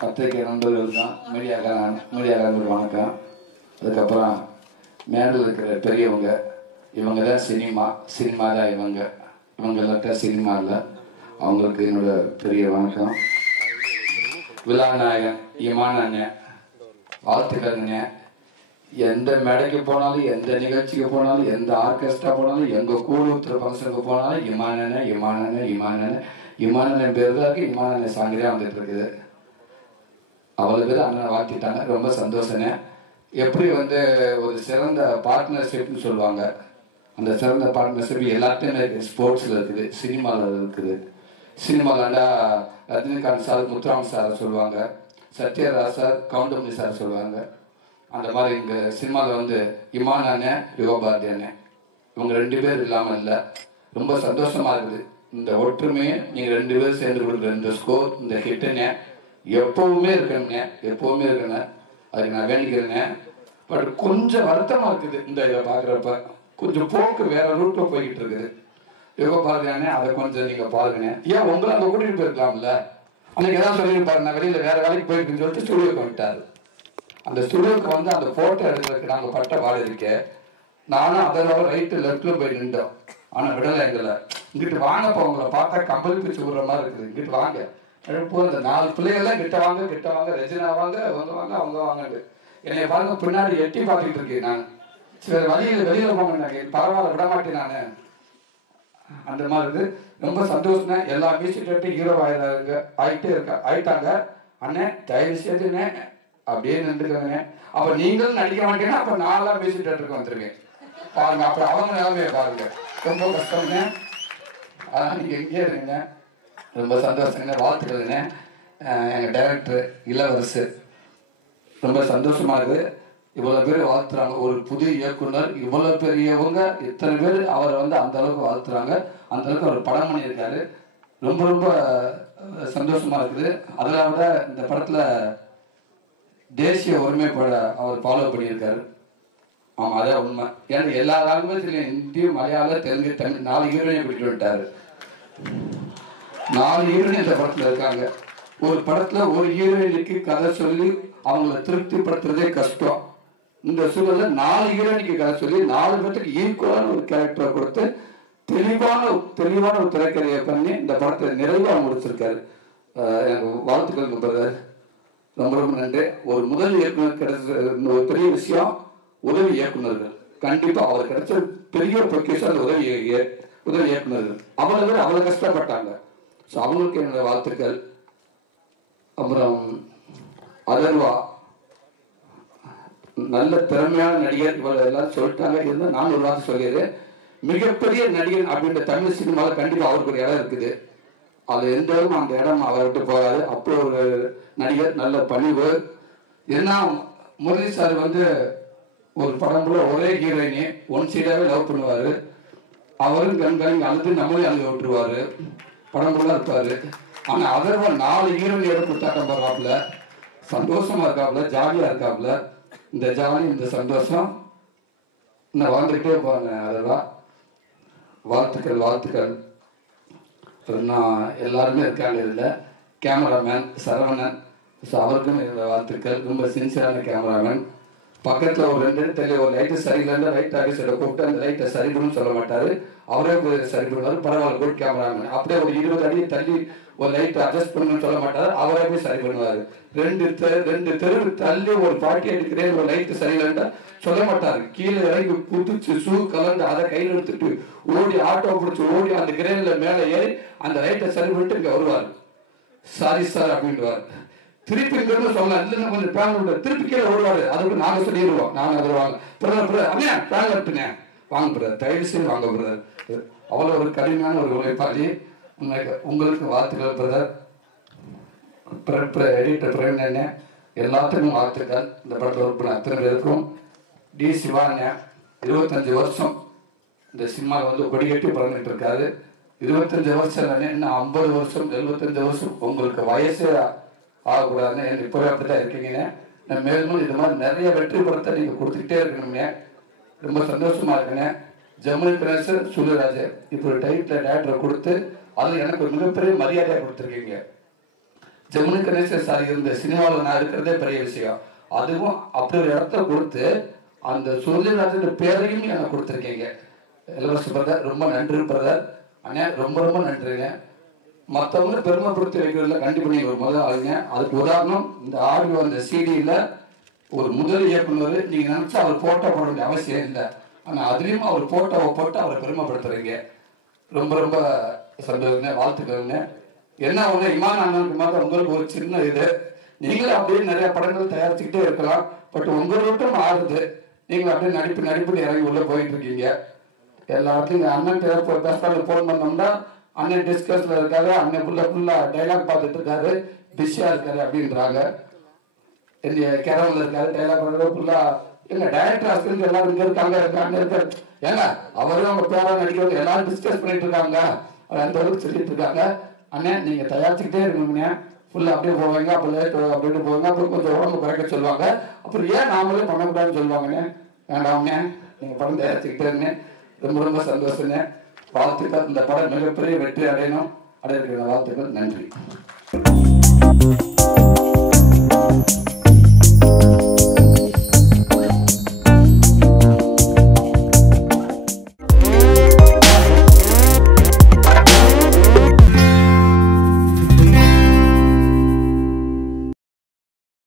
பத்திரிகை நண்பர்கள் தான். மீடியாக்காரன் மீடியாக்காரங்களுக்கு வணக்கம். அதுக்கப்புறம் மேடல் இருக்கிற பெரியவங்க இவங்க தான் சினிமா சினிமா தான் இவங்க. இவங்க எல்லாத்தையும் சினிமா இல்லை. அவங்களுக்கு என்னோட பெரிய வணக்கம். விழாநாயகன் இமானண்ண அண்ணன் வாழ்த்துக்கள்ங்க. எந்த மேடைக்கு போனாலும் எந்த நிகழ்ச்சிக்கு போனாலும் எந்த ஆர்கெஸ்ட்ரா போனாலும் எங்கள் கூடுத்துற ஃபங்க்ஷனுக்கு போனாலும் இமானன இமானன இமானன இமானன பேர் தான் இருக்கு தான் வந்துட்டு இருக்குது அவ்வளவு பேர் அண்ணனை வாழ்த்திட்டாங்க. ரொம்ப சந்தோஷங்க. எப்படி வந்து ஒரு சிறந்த பார்ட்னர்ஷிப்னு சொல்லுவாங்க. அந்த சிறந்த பார்ட்னர்ஷிப் எல்லாத்தையுமே இருக்குது. ஸ்போர்ட்ஸில் இருக்குது சினிமாவில் இருக்குது. சினிமாலாண்டா ரஜினிகாந்த் சார் முத்துராம் சார் சொல்லுவாங்க. சத்யராஜ் சார் கவுண்டமணி சார் சொல்லுவாங்க. அந்த மாதிரி இங்கே சினிமாவில் வந்து இமான் அண்ணன் யுகபாரதி அண்ணன். இவங்க ரெண்டு பேர் இல்லாமல் இல்லை. ரொம்ப சந்தோஷமாக இருக்குது. இந்த ஒற்றுமையை நீங்கள் ரெண்டு பேரும் சேர்ந்து கொடுக்குற இந்த ஸ்கோர் இந்த ஹிட்டுங்க எப்பவுமே இருக்கணுங்க எப்பவுமே இருக்கணும். அதுக்கு நான் வேண்டிக்கிறேங்க பட் கொஞ்சம் வருத்தமா இருக்குது இந்த இதை பார்க்குறப்ப. கொஞ்சம் போக்கு வேற ரூட்ல போய்கிட்டு இருக்குது. யோகா பாருங்கண்ணே அதை கொஞ்சம் நீங்க பாருங்க ஏன் உங்களை அங்க கூட்டிட்டு போயிருக்கலாம்ல? அன்னைக்கு ஏதாவது சொல்லியிருப்பாரு நான் வெளியில வேற வேலைக்கு போயிருக்குன்னு சொல்லிட்டு ஸ்டுடியோக்கு வந்துட்டாரு. அந்த ஸ்டுடியோக்கு வந்து அந்த போட்டோ எடுக்கிறதுக்கு நாங்க பட்ட வாழ இருக்கேன் நானும் அதோட ரைட்டு லெஃப்ட்ல போய் நின்றோம். ஆனால் விடலை எங்களை இங்கிட்டு வாங்கப்பா உங்களை பார்த்தா கம்பல் பிச்சு விடுற மாதிரி இருக்குது. இங்கிட்டு வாங்க. இப்போ அந்த நாலு பிள்ளைகள்லாம் கிட்ட வாங்க கிட்ட வாங்க ரெஜினா வாங்க அவங்க வாங்க அவங்க வாங்கன்னு என்னை பாருங்க பின்னாடி எட்டி பார்த்துக்கிட்டு இருக்கேன் நான். சில வழியில் வெளியில் போங்க பரவாயில்ல விட மாட்டேன் நான். அந்த மாதிரி இருக்கு ரொம்ப சந்தோஷங்க எல்லா மியூசிக் ஹீரோ ஆயிடுறாங்க ஆயிட்டே இருக்க ஆயிட்டாங்க. அண்ணே தயவு செய்துண்ணே அப்படியே நின்றுக்கோங்க அப்ப நீங்களும் நடிக்க மாட்டீங்கன்னா அப்ப நான்லாம் மியூசிக் டேரக்டருக்கு வந்துருக்கேன் பாருங்க அப்புறம் அவங்க நிலைமையை பாருங்க. ரொம்ப கஷ்டங்க. ஆனால் நீங்கள் எங்கேயே இருங்க. ரொம்ப சந்தோஷங்க. வாழ்த்துக்கள்ங்க. எங்கள் டைரக்டர் இளவரசு. ரொம்ப சந்தோஷமா இருக்குது இவ்வளோ பேர் வாழ்த்துறாங்க. ஒரு புது இயக்குனர் இவ்வளோ பெரியவங்க இத்தனை பேர் அவரை வந்து அந்த அளவுக்கு வாழ்த்துறாங்க. அந்த அளவுக்கு அவர் படம் பண்ணியிருக்காரு. ரொம்ப ரொம்ப சந்தோஷமா இருக்குது. அதில் விட இந்த படத்துல தேசிய ஒருமைப்பாட அவர் ஃபாலோ பண்ணியிருக்காரு. ஆமாம் அதான் உண்மை. ஏன்னா எல்லா லாங்குவேஜ்லையும் ஹிந்தி மலையாளம் தெலுங்கு தமிழ் நாலு ஹீரோயினை விட்டு வந்துட்டாரு. நாலு ஹீரோயின் இந்த படத்தில் இருக்காங்க. ஒரு படத்தில் ஒரு ஹீரோயினுக்கு கதை சொல்லி அவங்கள திருப்திப்படுத்துறதே கஷ்டம். இந்த சூழலில் நாலு ஹீரோயினுக்கு கதை சொல்லி நாலு பேர்த்துக்கு ஈக்குவலான ஒரு கேரக்டரை கொடுத்து தெளிவான தெளிவான ஒரு திரைக்கதையை பண்ணி இந்த படத்தை நிறைவாக முடிச்சிருக்காரு. எனக்கு வாழ்த்துக்கள் பிரதர் ரொம்ப ரொம்ப நன்றி. ஒரு முதல் இயக்குனர் கிடைச்ச ஒரு பெரிய விஷயம். உதவி இயக்குனர்கள் கண்டிப்பா அவர் கிடைச்ச பெரிய பொக்கிஷம் அந்த உதவி உதவி இயக்குநர்கள். அவ்வளவு அவ்வளவு கஷ்டப்பட்டாங்க. ஸோ அவங்களுக்கு என்னோட வாழ்த்துக்கள். அப்புறம் அதர்வா. நல்ல திறமையான நடிகர் இவ்வளவு எல்லாரும் சொல்லிட்டாங்க. இருந்தால் நான் ஒரு வாரம் சொல்லிடுறேன். மிகப்பெரிய நடிகர் அப்படின்ற தமிழ் சினிமாவில் கண்டிப்பாக அவருக்கு ஒரு இடம் இருக்குது. அது எந்த அந்த இடம் அவரை விட்டு போகாது. அப்போ ஒரு நடிகர் நல்ல பணிவு. ஏன்னா முரளி சார் வந்து ஒரு படம் கூட ஒரே ஹீரோயினி ஒன் சைடாகவே லவ் பண்ணுவார். அவரும் கண் கண் அழுது நம்மளையும் அழுக விட்டுருவாரு. படம் கூட இருப்பார். ஆனால் அதர்வா நாலு ஹீரோயின் எடுத்து கொடுத்தாட்டம் போறாப்புல சந்தோஷமாக இருக்காப்புல ஜாலியாக இருக்காப்புல. இந்த ஜாலி இந்த சந்தோஷம். நான் வாழ்ந்துக்கிட்டே போனேன் அதர்வா. வாழ்த்துக்கள் வாழ்த்துக்கள். நான் எல்லாருமே இருக்காங்க இதில். கேமராமேன் சரவணன். ஸோ அவருக்கும் என்னோட வாழ்த்துக்கள். ரொம்ப சின்சியரான கேமராமேன் பக்கத்தில் ஒரு ரெண்டு தெரிய ஒரு லைட்டு சரியில்லைன்னா லைட் ஆஃபீஸரை கூப்பிட்டு அந்த லைட்டை சரி சொல்ல மாட்டார். அவரே சரி பண்ணுவார். பரவாயில்ல குட் கேமராமேன் அப்படியே ஒரு இருபது அடி தள்ளி ஒரு லைட் அட்ஜஸ்ட் பண்ணணும்னு சொல்ல மாட்டார். அவரே போய் சரி பண்ணுவார். ரெண்டு தெரு ரெண்டு தெரு தள்ளி ஒரு பாட்டி எடுக்கிறேன் ஒரு லைட்டு சரியில்லைன்னா சொல்ல மாட்டார். கீழே இறங்கி குதிச்சு ஷூ கலந்து அதை கையில் எடுத்துட்டு ஓடி ஆட்டோ பிடிச்சி ஓடி அந்த கிரேன்ல மேலே ஏறி அந்த லைட்டை சரி பண்ணிட்டு இங்கே வருவார். சாரி சார் அப்படின்வார் திருப்பி இங்கிருந்து சொல்லலாம் இல்லைன்னா கொஞ்சம் பேன் விட்டு திருப்பி கீழே ஓடுவாரு அதுக்கு நாங்க சொல்லிடுவோம் நாங்க அதில் வாங்க பிரதர் பிரதர் அண்ணா பேங்க் எடுத்துங்க. வாங்க பிரதர் தயவு செய்து வாங்க பிரதர் அவ்வளோ ஒரு கடுமையான ஒரு உழைப்பாளி. உங்களுக்கு உங்களுக்கு வாழ்த்துக்கள் பிரதர் எடிட்டர் பிரவீன் அண்ணன் எல்லாத்துக்கும் வாழ்த்துக்கள். இந்த படத்தில் ஒர்க் பண்ண அத்தனை பேருக்கும். டி. சிவாங்க இருபத்தஞ்சு வருஷம் இந்த சினிமாவில் வந்து கொடிகட்டி பறந்துட்டு இருக்காரு. இருபத்தஞ்சு வருஷம் இல்லைன்னா இன்னும் ஐம்பது வருஷம் எழுபத்தஞ்சு வருஷம் உங்களுக்கு வயசு ஆகக்கூடாதுன்னு இப்போவே அப்படித்தான் இருக்கீங்க. நான் மேலும் இது மாதிரி நிறைய வெற்றி படத்தை நீங்கள் கொடுத்துக்கிட்டே இருக்கணுங்க ரொம்ப சந்தோஷமா இருக்குங்க. ஜமுனி கணேசன் சூரியராஜர் இப்போ ஒரு டைட்டில் டேரக்டரை கொடுத்து அது எனக்கு ஒரு மிகப்பெரிய மரியாதையாக கொடுத்துருக்கீங்க. ஜெமினி கணேசன் சார் இருந்த சினிமாவில் நான் இருக்கிறதே பெரிய விஷயம். அதுவும் அப்படி ஒரு இடத்த கொடுத்து அந்த சுருளிராஜன் பேரையும் எனக்கு கொடுத்துருக்கீங்க. இளவரசு பிரதர் ரொம்ப நன்றி பிரதர் அண்ணா ரொம்ப ரொம்ப நன்றிங்க. மற்றவங்க பெருமைப்படுத்தி வைக்கிறதுல கண்டிப்பாக நீங்கள் ஒரு முதல் ஆளுங்க அதுக்கு உதாரணம் இந்த ஆர்வி அந்த சிடியில் ஒரு முதல் இயக்குனர் நீங்கள் நினச்சா அவர் போட்டோ போட வேண்டிய அவசியம் இல்லை. ஆனால் அதுலேயும் அவர் போட்டோவை போட்டு அவரை பெருமைப்படுத்துறீங்க. ரொம்ப ரொம்ப சந்தோஷங்க வாழ்த்துக்கள்ங்க. என்ன ஒன்று இமான் அண்ணனுக்கு மாதிரி உங்களுக்கு ஒரு சின்ன இது. நீங்களும் அப்படியே நிறைய படங்கள் தயாரிச்சுக்கிட்டே இருக்கலாம். பட் உங்கள் ரூட்டும் மாறுது நீங்கள் அப்படியே நடிப்பு நடிப்பு இறங்கி உள்ளே போயிட்டு இருக்கீங்க. எல்லாத்துலையும் அண்ணன் பேசுறாரு ஃபோன் பண்ணோம்னா அண்ணன் டிஸ்கஸ்ல இருக்காரு அண்ணன் புள்ள ஃபுல்லா டைலாக் பார்த்துட்டு இருக்காரு. பிஸியா இருக்காரு அப்படின்றாங்க. இந்த கேரளில் இருக்காரு டைலாக் பண்ணுறது ஃபுல்லா இல்ல டைரக்டர் ஆசிரியர் எல்லாரும் இங்க இருக்காங்க இருக்காங்க இருக்காரு ஏங்க அவரும் அவங்க பேரா நடிக்கிறவங்க எல்லாரும் டிஸ்கஸ் பண்ணிட்டு இருக்காங்க. அந்த அளவுக்கு சொல்லிட்டு இருக்காங்க. அண்ணே நீங்க தயாரிச்சுக்கிட்டே இருக்கணுங்க ஃபுல்லா அப்படியே போவாங்க அப்போ லேட் அப்படின்னு போவாங்க. அப்புறம் கொஞ்சம் உடம்பு குறைக்க சொல்லுவாங்க. அப்புறம் ஏன் நாமளே பண்ணக்கூடாதுன்னு சொல்லுவாங்கண்ணே? வேண்டாம்ண்ணே நீங்க படம் தயாரிச்சுக்கிட்டேன்னு ரொம்ப ரொம்ப சந்தோஷங்க வாழ்த்துக்கள். இந்த படம் மிகப்பெரிய வெற்றி அடையணும். அடையிற வாழ்த்துக்கள். நன்றி.